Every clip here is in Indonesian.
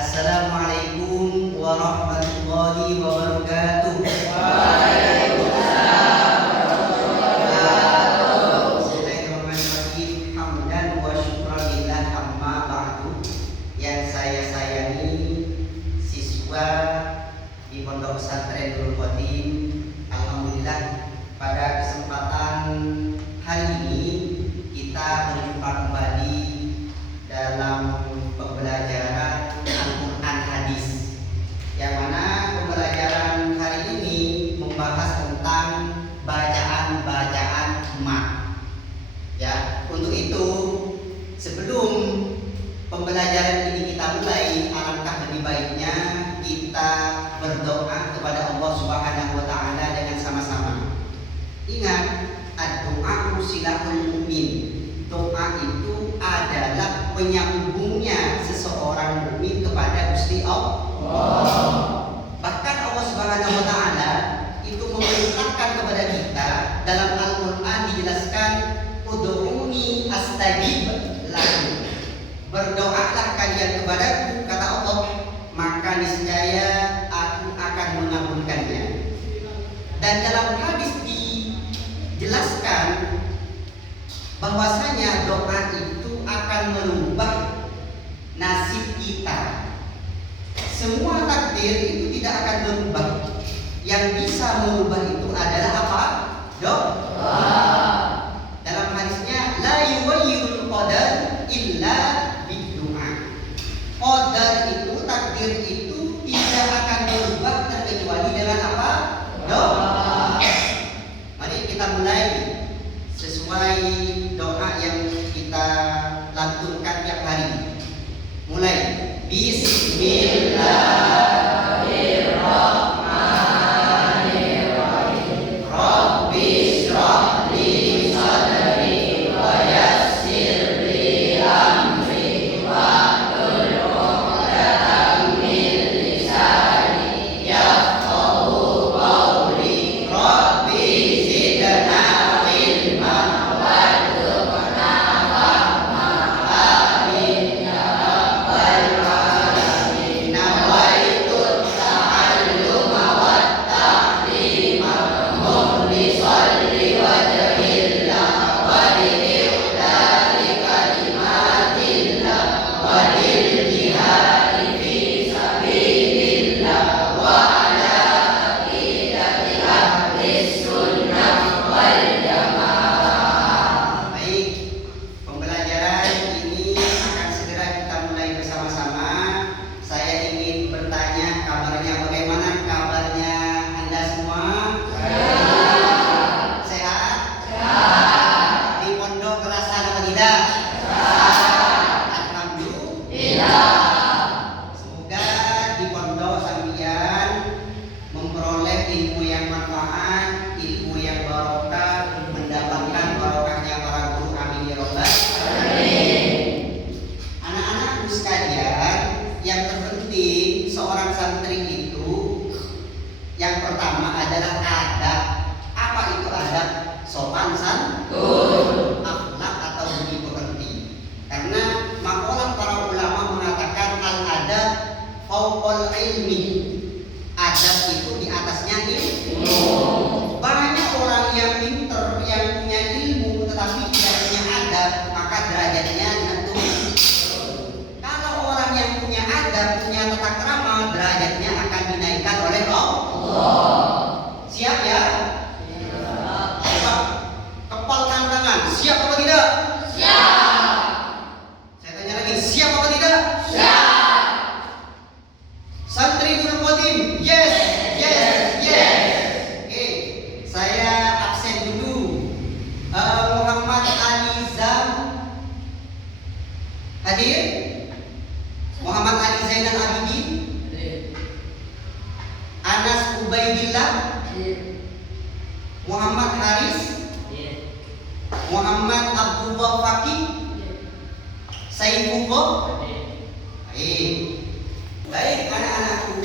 Assalamualaikum warahmatullahi wabarakatuh. Bismillahirrahmanirrahim. Hamdan wa syukran lillah amma ba'du. Yang saya sayangi siswa di Pondok Pesantren Nurul Khotim, alhamdulillah pada kesempatan hari ini kita berjumpa kembali dalam pembelajaran Al-Quran Hadis, yang mana pembelajaran hari ini membahas tentang bacaan-bacaan mat. Ya, untuk itu sebelum pembelajaran ini kita mulai, alangkah lebih baiknya kita berdoa kepada Allah Subhanahu wa taala dengan sama-sama. Ingat, ad-du'a silahul mu'min. Doa itu adalah penyambungnya seseorang mukmin kepada Gusti Allah. Bahkan Allah Subhanahu wa taala itu memerintahkan kepada kita dalam Al-Qur'an, dijelaskan ud'uni astajib lakum. Berdoalah kalian kepadaku, kata Allah, maka niscaya aku akan mengabulkannya. Dan dalam hadis dijelaskan bahwasanya doa itu akan merubah nasib kita. Semua takdir itu tidak akan berubah. Yang bisa merubah itu adalah apa? Doa. Dalam hadisnya, la yuwayyirul qadar illa bidu'a. Qadar itu, takdir itu tidak akan berubah terkecuali dengan apa? Doa. Mari kita mulai sesuai doa yang kita lantunkan tiap hari. Mulai. Bismillahirrahmanirrahim. Rabbi shrah li sadri wa yassir li amri wahlul 'uqdatam min lisani yafqahu qawli. Rabbi zidna ilman warzuqna fahma. Amin ya rabbal alamin. Nawaitu ta'alluma wat ta'lima mukhlishan liwajhillah wa li'iqdari kalimatillah wa lil jihadi fi sabilillah wa ala aqidati ahlis sunnah wal jamaah. Baik, pembelajaran ini akan segera kita mulai bersama-sama. Saya ingin bertanya, kabarnya bagaimana? Kabarnya Anda semua? Sehat? Sehat? Di pondok kerasan apa tidak? Alhamdulillah. Semoga di pondok sambian memperoleh ilmu yang manfaat, ilmu yang barokah, mendapatkan barokahnya para guru. Amin ya rabbal alamin. Anak-anakku sekalian, yang terpenting seorang santri itu yang pertama adalah adab. Apa itu adab? Sopan santun, akhlak atau budi pekerti. Karena maqalah para ulama mengatakan al-adab fauqal ilmi. Adab itu di atasnya ilmu. Banyak orang yang pintar, yang punya ilmu tetapi tidak punya adab, maka derajatnya tentu. Kalau orang yang punya adab, punya tata krama, derajatnya akan dinaikkan oleh Allah. Siap ya? Coba kepalkan tangan. Siap apa tidak? Siap. Saya tanya lagi, siap apa tidak? Siap. Santri Nurul Khotim, yes, yes, yes. Oke, saya absen dulu. Muhammad Alizam hadir? Muhammad Ali Zainal Abidin? Anas Ubaidillah? Muhammad Haris? Muhammad Abdullah Fakih? Saifullah? Baik anak-anakku,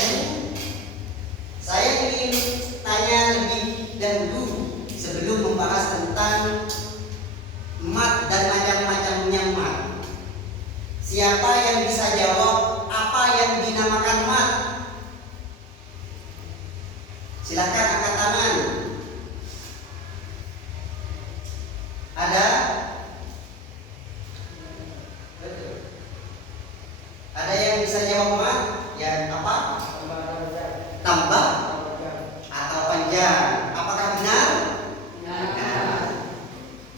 saya ingin tanya lebih dahulu sebelum membahas tentang mat dan macam-macamnya mat. Siapa yang bisa jawab apa yang dinamakan mat? Silakan angkat tangan. Ada? Ada yang bisa jawab mat? Ya apa? Tambah atau panjang? Apakah benar?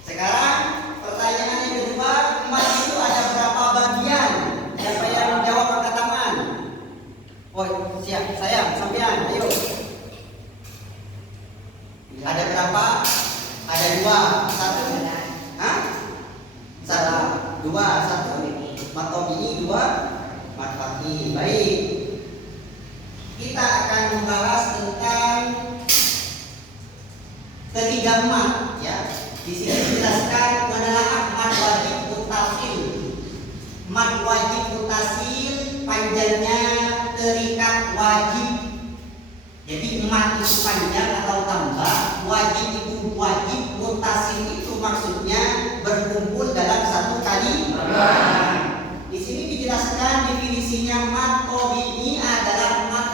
Sekarang pertanyaan yang kedua, mat itu ada berapa bagian? Siapa yang menjawab angkat tangan? Oh siap, sayang, sampean, ayo. Ada berapa? Ada dua, satu. Hah? Satu, dua, satu. Mat tobi'i, dua. Mat fakih. Baik. Kita akan membahas tentang ketiga mat, ya. Di sini dijelaskan adalah mat wajib mutasil. Mat wajib mutasil panjangnya terikat wajib. Jadi mat itu panjang atau tambah, wajib itu wajib, mutasil itu maksudnya berkumpul dalam satu kalimat. Di sini dijelaskan definisinya mat tobi'i adalah mat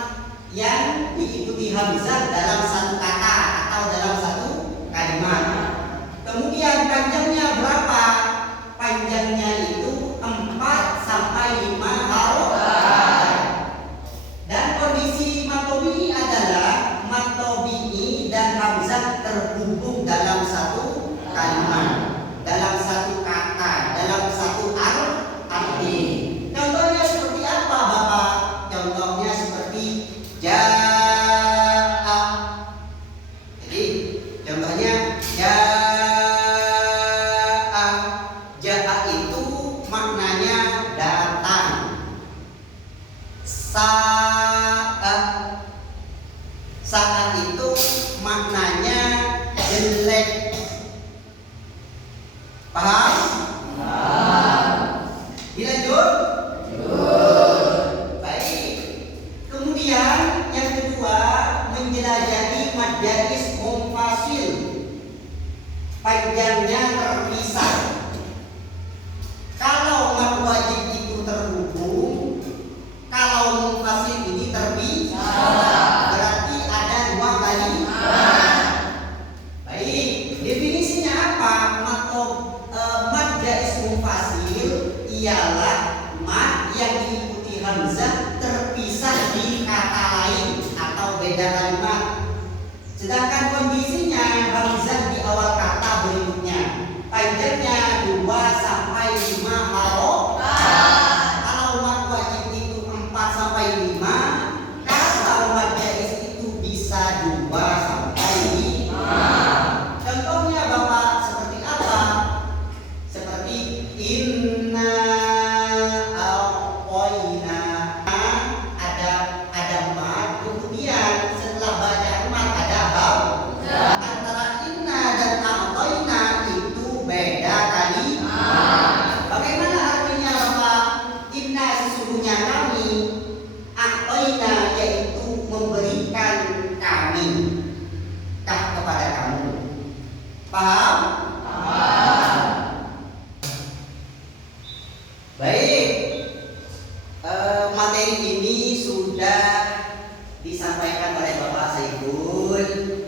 yang diikuti hamzah dalam satu kata atau dalam satu kalimat. Kemudian panjangnya berapa? Panjangnya itu 4 sampai 5 harokat. Dan kondisi mat tobi'i adalah mat tobi'i dan hamzah terhubung dalam satu kalimat, dalam satu kata, dalam satu arti. Contohnya seperti apa, Bapak? Contohnya seperti ja'a. Jadi contohnya ja'a. Ja'a itu maknanya datang. Saat itu maknanya jelek. Paham? Dilanjut? Baik. Kemudian yang kedua, menjelajahi mad jaiz munfasil. Panjangnya terpisah. Kalau mad wajib itu terhubung, kalau munfasil ini terpisah, berarti ada dua kalimat. Baik, definisinya apa? Mad jaiz munfasil ialah mad yang diikuti hamzah terpisah di kata lain atau beda kalimat. Sedangkan kondisinya hamzah di awal kata berikutnya. Panjangnya 2 sampai 5 harokat. Kalau mad wajib itu 4 sampai 5, kalau mad jaiz itu bisa 2 sampai 5. Contohnya Bapak seperti apa? Seperti inna a'toina. Ada mad, kemudian setelah baca mad ada hamzah. Antara inna dan a'toina itu beda kalimat. Bagaimana artinya Bapak? Inna sesungguhnya kami, a'toina yaitu memberikan kami kepada kamu. Paham? Baik. Materi ini sudah disampaikan oleh Bapak Saiful.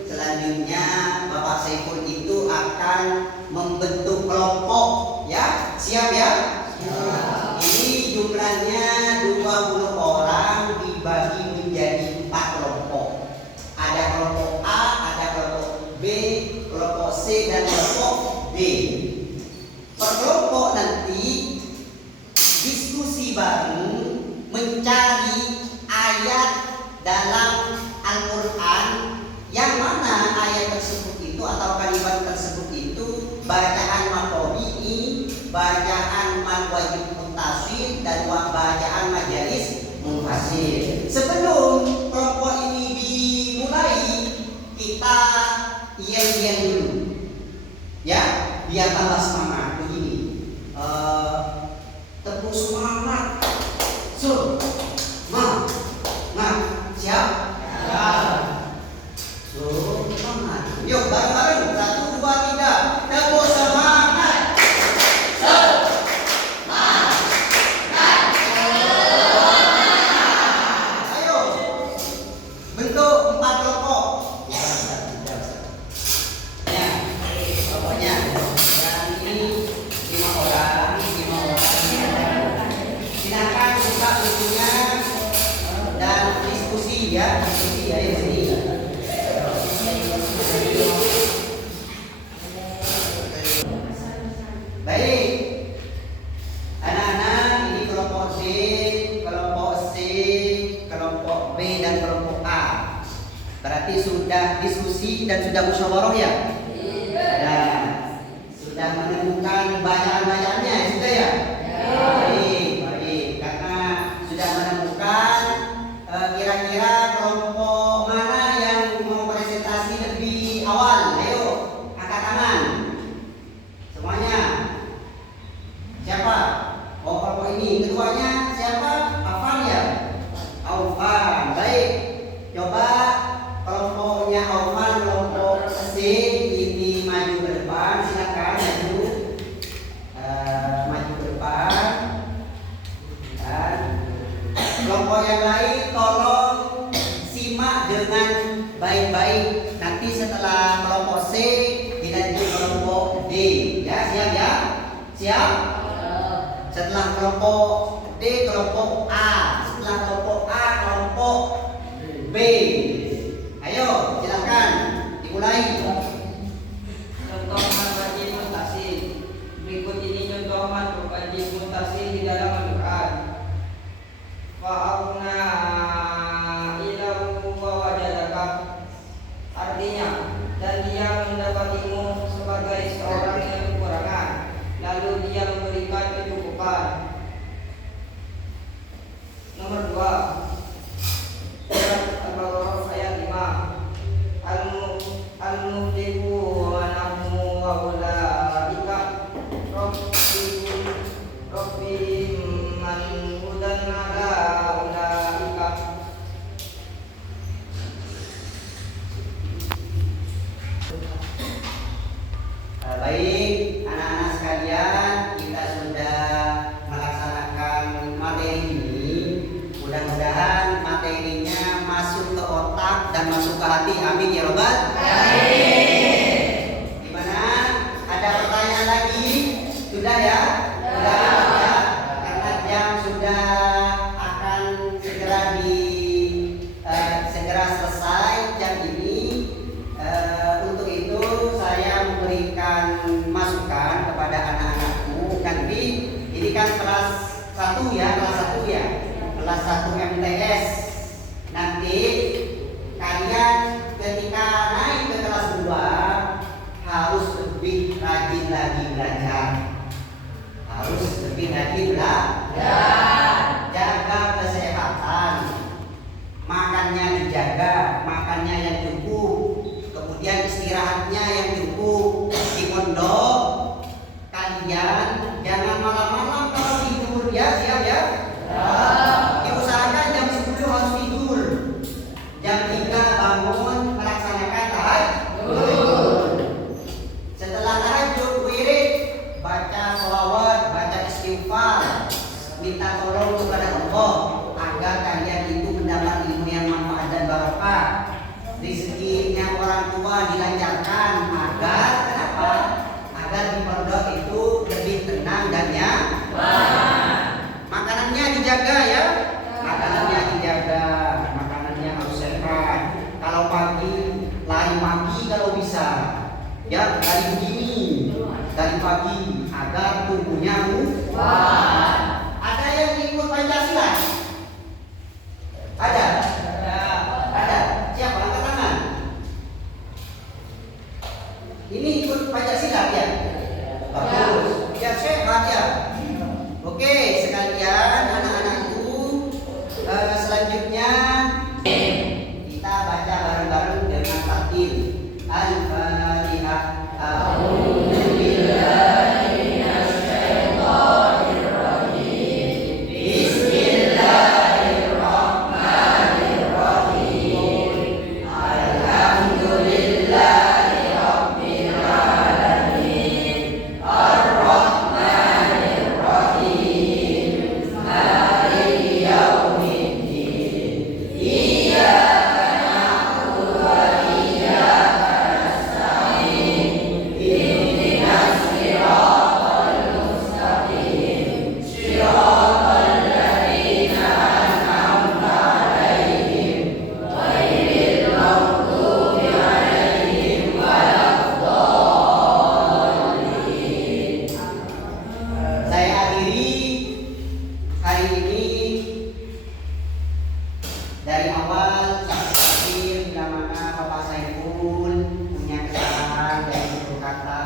Selanjutnya Bapak Saiful itu akan membentuk kelompok, ya. Siap ya? Ini jumlahnya 20 orang dibagi menjadi 4 kelompok. Ada kelompok A, ada kelompok B, kelompok C dan kelompok D. Per kelompok nanti diskusi bareng mencari ayat dalam Al-Quran yang mana ayat tersebut itu atau kalimat tersebut itu bacaan mad tobi'i, bacaan mad wajib mutasil dan bacaan mad jaiz munfasil. Sebelum kelompok ini dimulai, kita yel-yel dulu, ya, biar tambah semangat. Begini, tepuk semangat, sur, siap? Ya. Semangat. Yuk bareng-bareng, 1, 2, 3, tepuk semangat. diskusi. Ayo sini. Baik. Anak-anak, ini kelompok C, kelompok B dan kelompok A. Berarti sudah diskusi dan sudah musyawarah ya? Nah, sudah menemukan bacaan-bacaannya, sudah ya? Baik. Karena sudah menemukan kira-kira kelompok mana yang mau presentasi lebih awal. Ayo, angkat tangan. Semuanya. Siapa? Oh, kelompok ini. Ketuanya siapa? Afan ya? Aufan. Baik. Coba kelompoknya Aufan, kelompok C ini maju ke depan. Silakan maju. Maju ke depan. Dan kelompok yang lain tolong simak dengan baik-baik. Nanti setelah kelompok C dilanjut kelompok D. Ya, siap ya? Siap? Setelah kelompok D, kelompok A. Setelah kelompok A, kelompok B. Ayo, silakan dimulai. Contoh manfaat mutasi. Berikut ini contoh manfaat mutasi di dalam Al-Quran. Fa'auna ilahu wa wajadaka. Artinya, dan dia mendapatimu sebagai seorang yang kekurangan, lalu dia memberikan kecukupan. Nomor 2, surat Al-Baqarah ayat 5. Al-muflihu wa nahnu wa ulaika rabbihim man hudan ala ulaika. Baik, anak-anak sekalian, kita sudah melaksanakan materi ini. Mudah-mudahan materinya masuk ke otak dan masuk ke hati. Amin ya robbal. Gimana? Ada pertanyaan lagi? Sudah ya? Sudah ya? Karena jam sudah akan segera selesai jam ini. Untuk itu saya memberikan masukan kepada anak-anakku. Nanti ini kan kelas 1 ya, kelas 1 MTS. Nanti kalian ketika naik ke kelas 2 harus lebih rajin lagi belajar. Jaga kesehatan. Makannya dijaga, makannya yang cukup. Kemudian istirahatnya yang cukup. Di pondok kalian jangan malam-malam kalau tidur ya, siap ya? Diusahakan jam 10 harus tidur. Jam 3 bangun melaksanakan tahajud. Setelah tahajud wirid, baca sholawat, baca istighfar, minta tolong kepada Allah agar kalian itu mendapat ilmu yang manfaat dan barokah. Rezekinya orang tua dilancarkan agar kenapa? Agar di pondok itu lebih tenang dan nyaman. Makanannya dijaga ya. Makanannya harus sehat. Kalau pagi lari pagi kalau bisa. Ya, lari begini. Dari pagi agar tubuhnya kuat. Ada yang ikut Pancasila? Ada. Siapa angkat tangan? Ini ikut Pancasila ya? Bagus. Ya, sehat ya. Oke, sekalian anak-anakku, selanjutnya kita baca bareng-bareng dengan tartil. Al-Fatihah. A'udzu billahi minasyaitonir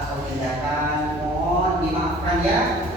atau tindakan mohon dimaafkan ya.